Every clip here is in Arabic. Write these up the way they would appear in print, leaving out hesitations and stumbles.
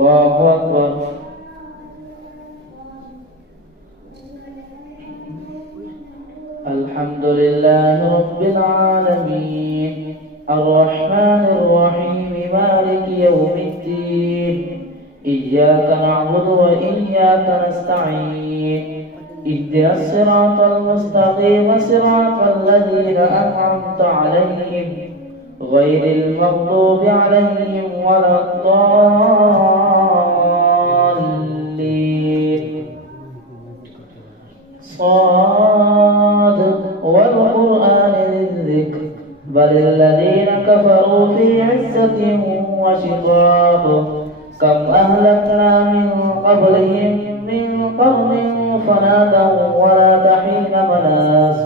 الله أكبر. الحمد لله رب العالمين الرحمن الرحيم مالك يوم الدين إياك نعبد وإياك نستعين اهدنا الصراط المستقيم صراط الذين أنعمت عليهم غير المغضوب عليهم ولا الضالين. صاد والقرآن للذكر بل الذين كفروا في عزة وشقاق كم أهلكنا من قبلهم من قرن فنادوا ولا حين مناص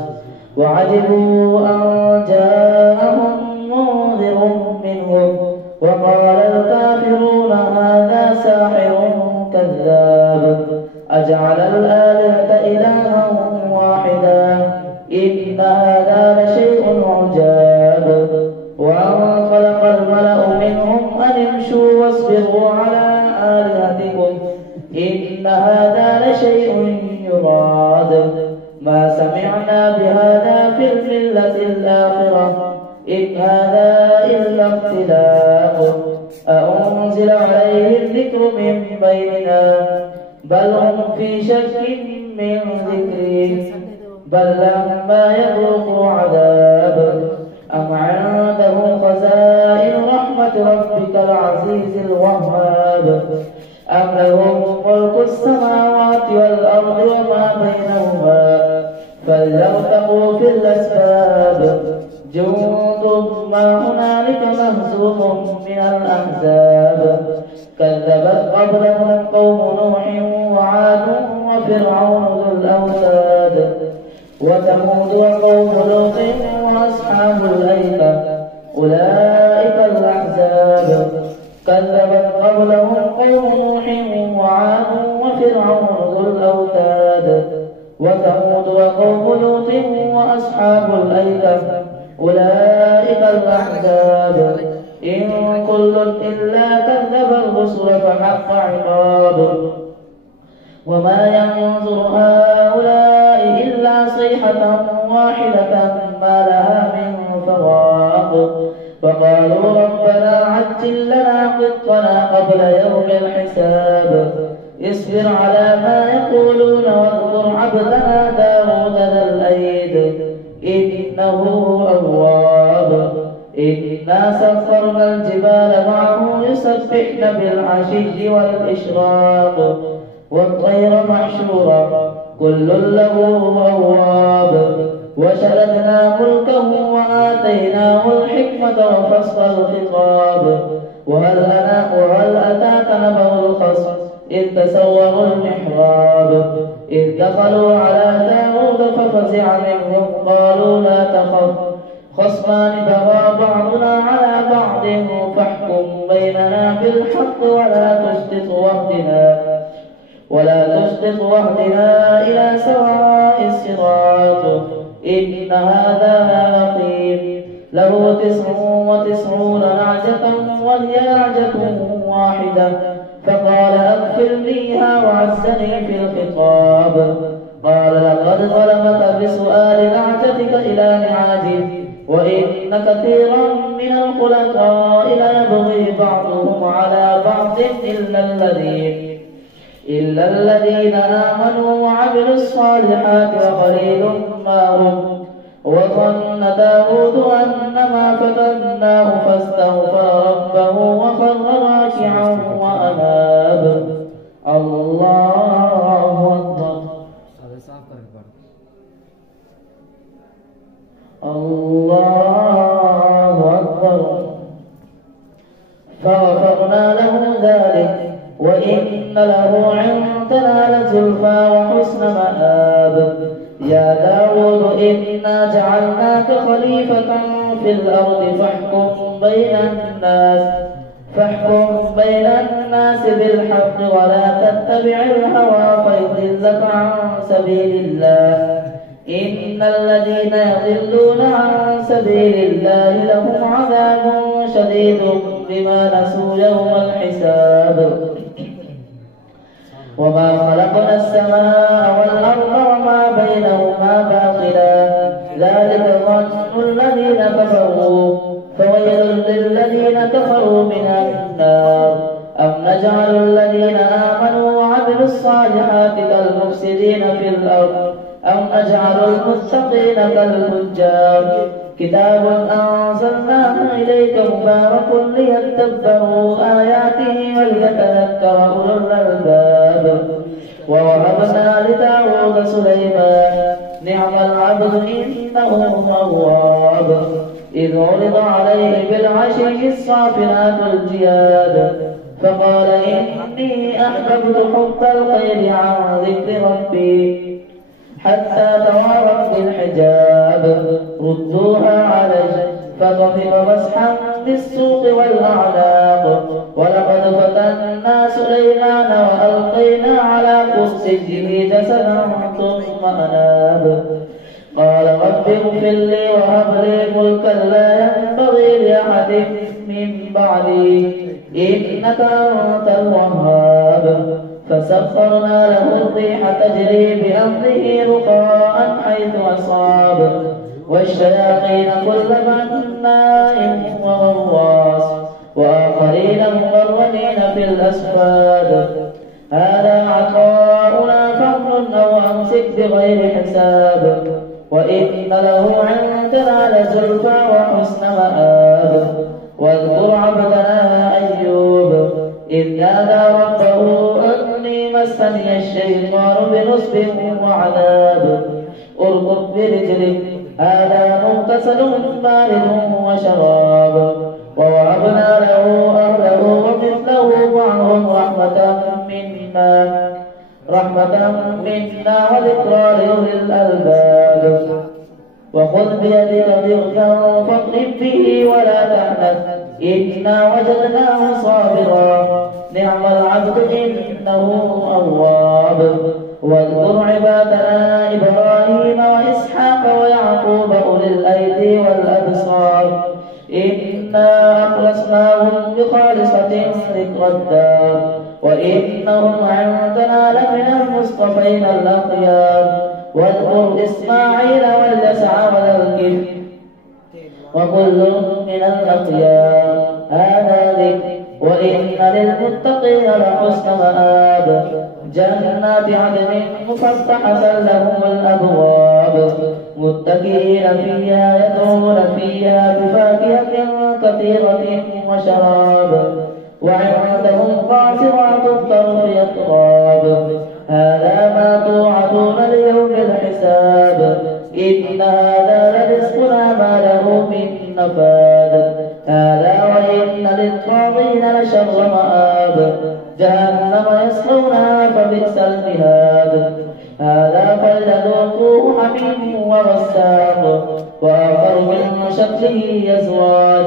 وعجبوا أن جاءهم منذر منهم وقال الكافرون هذا ساحر كذاب أجعل الآلهة إلها واحدا إن هذا لشيء عجاب. وانطلق الملأ منهم أن امشوا واصبروا على آلهتكم إن هذا لشيء يراد ما سمعنا بهذا في الملة الآخرة إن هذا إلا اختلاق أأنزل عليه الذكر من بيننا بل هم في شك من ذكري بل لما يذوقوا عذاب أم عندهم خزائن رحمة ربك العزيز الوهاب أم لهم ملك السماوات والأرض وما بينهما فليرتقوا في الأسباب جند ما هنالك مهزوم من الأحزاب كذبت قبلهم قوم نوح وعاد وفرعون ذو الأوتاد وثمود وقوم لوط وأصحاب الأيكة أولئك الأحزاب كذبت قبلهم قوم نوح وعاد وفرعون ذو الأوتاد وثمود وقوم لوط وأصحاب الأيكة أولئك الأحزاب إن كل إلا كذب الرسل فحق عقاب وما ينظر هؤلاء إلا صيحة واحدة ما لها من فواق فقالوا ربنا عجل لنا قطنا قبل يوم الحساب اصبر على ما يقولون واذكر عبدنا داود ذا الأيد إنه أواب إنا سخرنا الجبال معه يسبحن بالعشي والإشراق والطير محشورا كل له أواب وشددنا ملكه وآتيناه الحكمة وفصل الخطاب وهل أتاك نبأ الخصم إذ تسوروا المحراب إذ دخلوا على داود ففزع منهم قالوا لا تخف خصمان بغى بعضنا على بعض فاحكم بيننا بالحق ولا تشطط واهدنا إلى سواء الصراط إن هذا أخي له 99 نعجة ولي نعجة واحدة فقال أكفلنيها وعزني في الخطاب قال لقد ظلمك بسؤال نعجتك إلى نعاجه وإن كثيرا من الخلطاء ليبغي بعضهم على بعض إلا الذين آمنوا وعملوا الصالحات وقليل ما هم وظن داود أنما فتناه فاستغفر ربه وخر راكعا وأناب. الله أكبر. الله أكبر. فغفرنا له ذلك وإن له عندنا لزلفى وحسن مآب. يا داود إنا جعلناك خليفة في الأرض فاحكم بين الناس بالحق ولا تتبع الهوى فيضلك عن سبيل الله إن الذين يضلون عن سبيل الله لهم عذاب شديد بما نسوا يوم الحساب. وما خلقنا السماء والأرض وما بينهما باطلا ذلك ظن الذين كفروا فويل للذين كفروا من النار أم نجعل الذين آمنوا وعملوا الصالحات كالمفسدين في الأرض أم نجعل المتقين كالفجار كتاب أنزلناه إليك مبارك ليدبروا آياته وليتذكر أولو الألباب ووهبنا لداود سليمان نعم العبد إنه أواب إذ عرض عليه بالعشي الصافنات الجياد فقال إني أحببت حب الخير عن ذكر ربي حتى توارت بالحجاب ردوها علي فطفق مسحا بالسوق والأعناق ولقد فتنا سليمان وألقينا على كرسيه جسدا ثم أناب قال رب اغفر لي وهب لي ملكا لا ينبغي لأحد من بعدي إنك أنت الوهاب فسخرنا له الريح تجري بأمره رخاء حيث أصاب والشياطين كل بناء وغواص وآخرين مقرنين في الأسفاد هذا عطاؤنا فامنن أو أمسك بغير حساب وإن له عندنا لزلفى وحسن مآب واذكر عبدنا أيوب إذ نادى ربه أني مسني الشيطان بنصب وعذاب اركض برجلك هذا مغتسل بارد وشراب ووهبنا له أهله ومثله معهم رحمة منا وذكرى لأولي الألباب وخذ بيدك ضغثا فاضرب به ولا تحنث إنا وجدناه صابرا نعم العبد إنه أواب واذكر عبادنا إبراهيم وإسحاق ويعقوب أولي الأيدي والأبصار إنا أخلصناهم بخالصة ذكر الدار وإنهم عندنا لمن المصطفين الأخيار واذكر إسماعيل واليسع وذا الكفل وكل من الأخيار هذا ذكر وإن للمتقين لحسن مآب جنات عدن مفتحة لهم الأبواب متكئين فيها يدعون فيها بفاكهة كثيرة وشراب وعندهم قاصرات الطرف أتراب هذا ما توعدون ليوم الحساب إن هذا لرزقنا ما له من نفاد هذا وإن للطاغين لشر مآب جهنم يصلونها فبئس المهاد هذا فليذوقوه حميم وغساق وآخر من شكله أزواج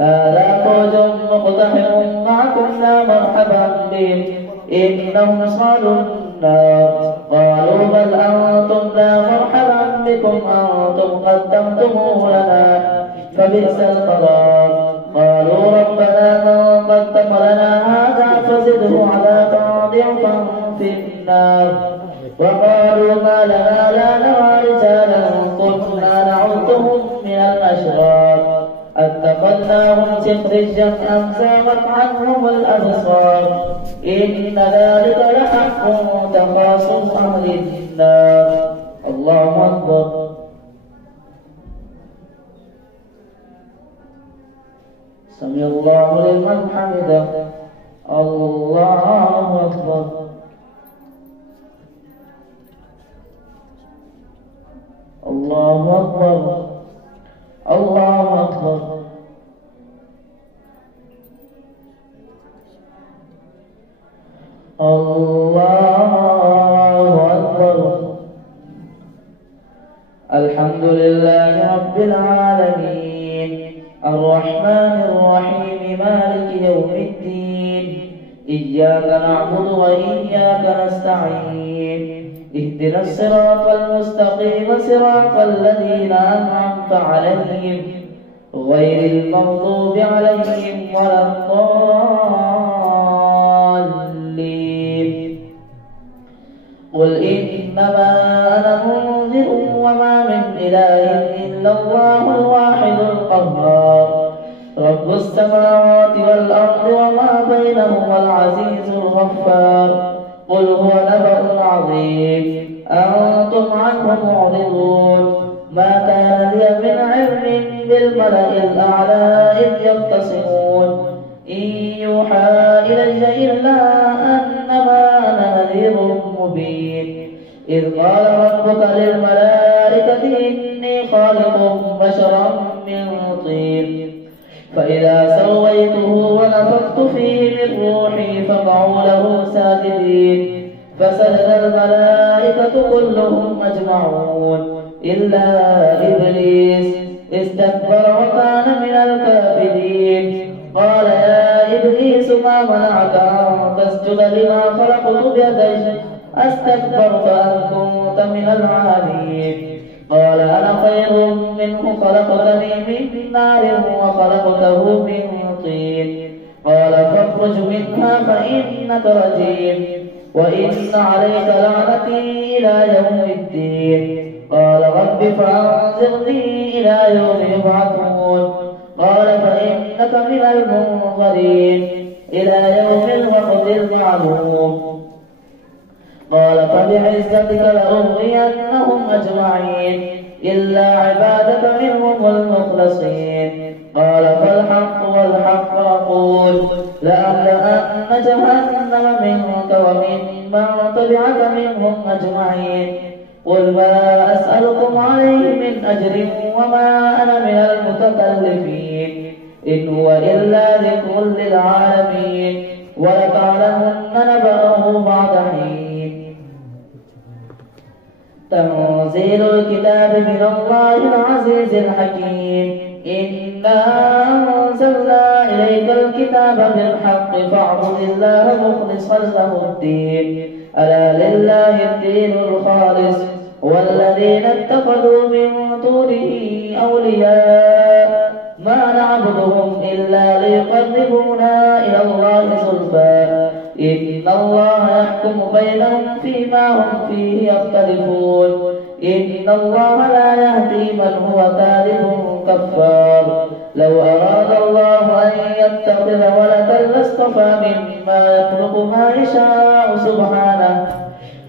هذا فوج مقتحم معكم لا مرحبا بهم إنهم صالوا النار قالوا بل أنتم لا مرحبا بكم أنتم قدمتموه لنا فبئس القرار قالوا ربنا من قدم لنا هذا فزده عذابا ضعفا في النار وقالوا ما لنا لا نرى رجالا كنا نعدهم من الأشرار أتخذناهم سخرجا أم زاغت عنهم الأبصار إن ذلك لحق تخاصم أهل النار الله أكبر سمع الله لمن حمده الله أكبر الله أكبر الله أكبر الله أكبر الحمد لله رب العالمين الرحمن الرحيم مالك يوم الدين إياك نعبد وإياك نستعين اهدنا الصراط المستقيم صراط الذين أنعمت عليهم غير المغضوب عليهم ولا الضالين قل إنما أنا منذر وما من إله إلا الله الواحد القهار رب السماوات والأرض وما بينهما العزيز الغفار قل هو نبأ عظيم أنتم عنه معرضون ما كان لي من علم بالملأ الأعلى إذ يختصمون إن يوحى إلي إلا أنما أنا نذير مبين إذ قال ربك للملائكة إني خالق بشرا من طين فإذا سويته ونفخت فيه من روحي فقعوا له ساجدين فسجد الملائكة كلهم أجمعون إلا إبليس استكبر وكان من الكافرين قال يا إبليس ما منعك أن تسجد لما خلقت بيدي أستكبرت أم كنت من العالين قال أنا خير منه خلقتني من نار وخلقته من طين قال فاخرج منها فإنك رجيم وإن عليك لعنتي إلى يوم الدين قال رب فأنظرني إلى يوم يبعثون قال فإنك من المنظرين إلى يوم الوقت المعلوم قال فبعزتك لأغوينهم أجمعين إلا عبادك منهم المخلصين قال فالحق والحق أقول لأملأن جهنم منك ومن من تبعك منهم أجمعين قل ما أسألكم عليه من أجر وما أنا من المتكلفين إن هو إلا ذكر للعالمين ولتعلمن نبأه بعد حين تنزيل الكتاب من الله العزيز الحكيم إنا أنزلنا إليك الكتاب بالحق فاعبد الله مخلصا له الدين ألا لله الدين الخالص والذين اتخذوا من دونه أولياء ما نعبدهم إلا ليقربونا إلى الله زلفى إن الله يحكم بينهم فيما هم فيه يختلفون إن الله لا يهدي من هو كاذب كفار لو أراد الله أن يتخذ ولدا لاصطفى مما يخلق ما يشاء سبحانه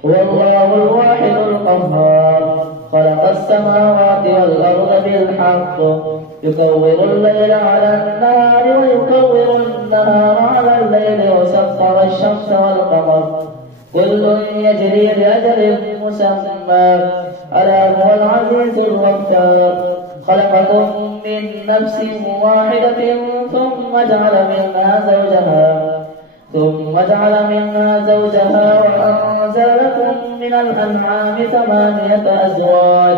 والله الواحد القهار خلق السماوات والأرض بالحق يكور الليل على النهار ويكور النهار على الليل وسخر الشمس والقمر كل يجري لأجل مسمى ألا هو العزيز الغفار خلقكم من نفس واحدة ثم جعل منها زوجها وأنزل لكم من الأنعام 8 أزواج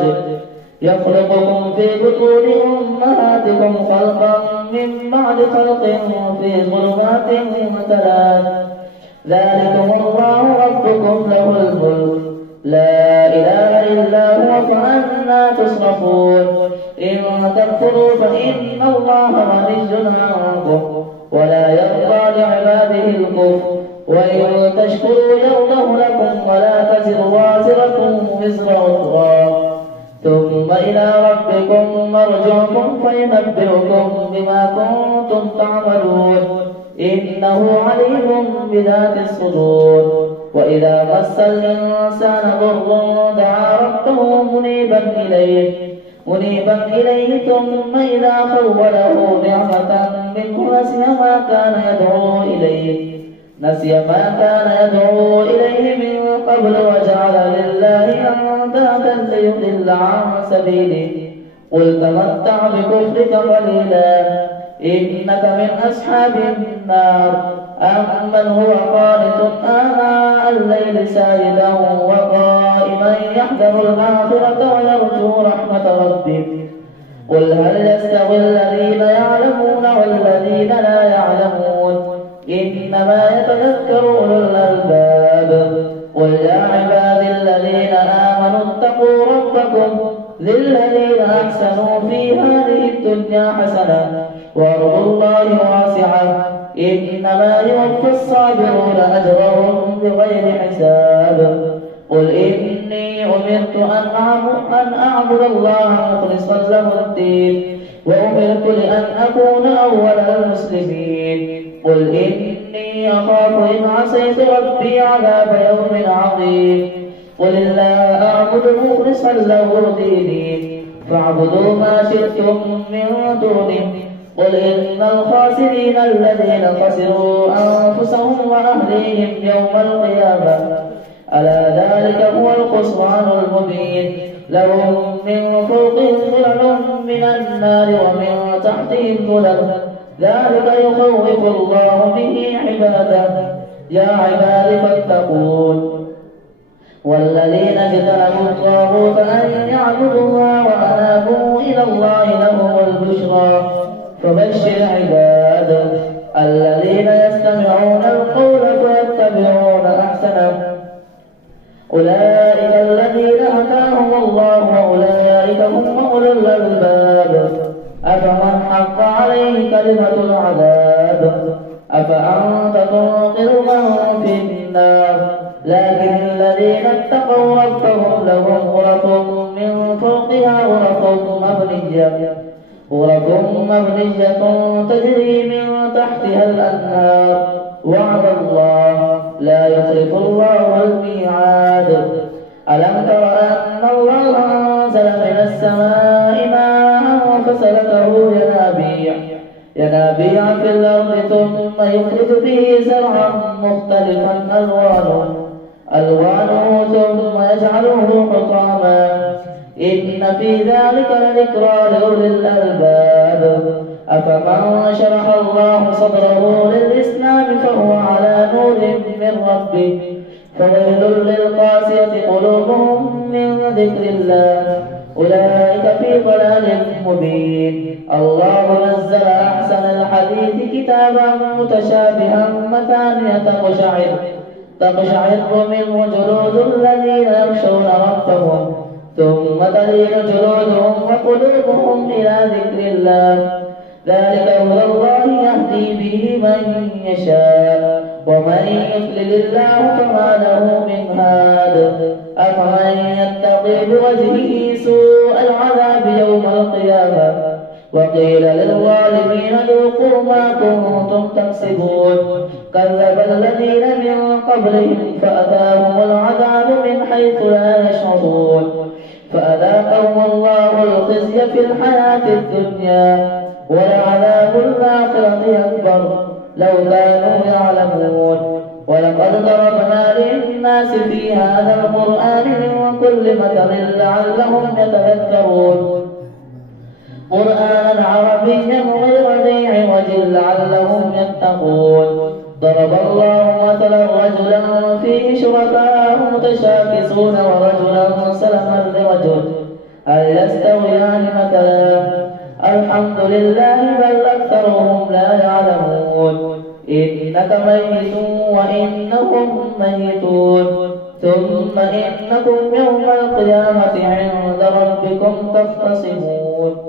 يخلقكم في بطون أمهاتكم خلقا من بعد خلق في ظلمات 3 ذلكم الله ربكم له الملك لا إله إلا هو فأنى تصرفون إن تكفروا فإن الله غني عنكم ولا يرضى لعباده الكفر وإن تشكروا يرضه لكم ولا تزر وازرة وزر أخرى ثم إلى ربكم مرجعكم فينبئكم بما كنتم تعملون إنه عليم بذات الصدور وإذا مس الإنسان ضر دعا ربه منيبا إليه ثم إذا خوله نعمة منه نسي ما كان يدعو إليه من قبل وجعل لله أندادا ليضل عن سبيله قل تمتع بكفرك قليلا إنك من أصحاب النار أمن هو قانت آناء الليل ساجدا وقائما يحذر الآخرة ويرجو رحمة ربه قل هل يستوي الذين يعلمون والذين لا يعلمون إنما يتذكر أولو الألباب قل يا عبادي الذين آمنوا اتقوا ربكم للذين أحسنوا في هذه الدنيا حسنة وأرض الله واسعة إنما يوفى الصابرون أجرهم بغير حساب قل إني أمرت أن أعبد الله مخلصا له الدين وأمرت لأن أكون أول المسلمين قل إني أخاف إن عصيت ربي عذاب يوم عظيم قل الله أعبد مخلصا له ديني فاعبدوا ما شئتم من دونه قل إن الخاسرين الذين خسروا أنفسهم وأهليهم يوم القيامة ألا ذلك هو الخسران المبين لهم من فوقهم ظلل من النار ومن تحتهم ظلل ذلك يخوف الله به عباده يا عباد فاتقون والذين اجتنبوا الطاغوت أن يعبدوها وأنابوا إلى الله لهم البشرى فبشر عباده الذين يستمعون القول فيتبعون أحسنه أولئك الذين هداهم الله وأولئك هم أولو الألباب أفمن حق عليه كلمة العذاب أفأنت تنقذ من في النار لكن الذين اتقوا ربهم لهم غرف من فوقها غرف مبنية تجري من تحتها الأنهار وعد الله لا يخلف الله الميعاد ألم تر أن الله أنزل من السماء ماء فسلكه ينابيع في الأرض ثم يخرج به زرعا مختلفا ألوانه ثم يجعله حطاما إن في ذلك لذكرى لأولي الألباب أفمن شرح الله صدره للإسلام فهو على نور من ربه فويل للقاسية قلوبهم من ذكر الله أولئك في ضلال مبين الله نزل أحسن الحديث كتابا متشابها مثانية تقشعر منه جلود الذين يخشون ربهم ثم تلين جلودهم وقلوبهم إلى ذكر الله ذلك هدى الله يهدي به من يشاء ومن يضلل الله فما له من هاد أفمن يتقي بوجهه سوء العذاب يوم القيامة وقيل للظالمين ذوقوا ما كنتم تكسبون كذب الذين من قبلهم فأتاهم العذاب من حيث لا يشعرون فأذاقهم الله الخزي في الحياة الدنيا ولعذاب الآخرة أكبر لو كانوا يعلمون ولقد ضربنا للناس في هذا القرآن من كل مثل لعلهم يتذكرون قرآنا عربيا غير ذي عوج لعلهم يتقون ضرب الله مثلا رجلا فيه شركاء متشاكسون ورجلا سلما لرجل هل يستويان مثلا الحمد لله بل أكثرهم لا يعلمون إنك ميت وإنهم ميتون ثم إنكم يوم القيامة عند ربكم تختصمون